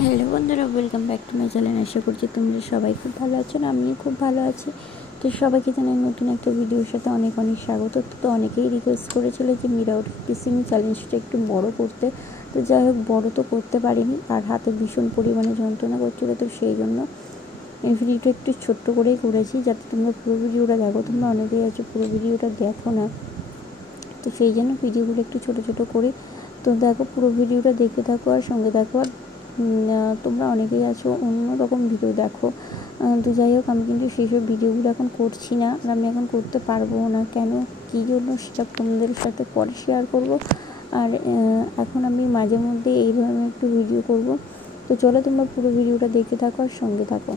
Hello বন্ধুরা, welcome back to my channel. আশা করছি তোমরা সবাই খুব ভালো আছো, না আমিও খুব ভালো আছি। তো সবাইকে জানাই নতুন একটা ভিডিওর সাথে অনেক অনেক স্বাগত। তো অনেকেই রিকোয়েস্ট করেছিল যে মিরাউট পিসিং চ্যালেঞ্জটা একটু বড় করতে। তো যাই হোক, বড় তো করতে পারিনি, আর হাতে ভীষণ পরিমাণে যন্ত্রণা করছিলো, তো সেই জন্য এই ভিডিওটা একটু ছোট্ট করেই করেছি, যাতে তোমরা পুরো ভিডিওটা দেখো। তোমরা অনেকেই আছো পুরো ভিডিওটা দেখো না, তো সেই জন্য ভিডিওগুলো একটু ছোটো ছোটো করে। তো দেখো, পুরো ভিডিওটা দেখতে থাকো আর সঙ্গে দেখো। আর তোমরা অনেকেই আছো অন্য রকম ভিডিও দেখো। তো যাই হোক, আমি কিন্তু সেই সব ভিডিওগুলো এখন করছি না, আর আমি এখন করতে পারবো না। কেন, কী জন্য, সেটা তোমাদের সাথে পরে শেয়ার করব। আর এখন আমি মাঝে মধ্যে এই ধরনের একটু ভিডিও করব। তো চলো, তোমরা পুরো ভিডিওটা দেখতে থাকো আর সঙ্গে থাকো।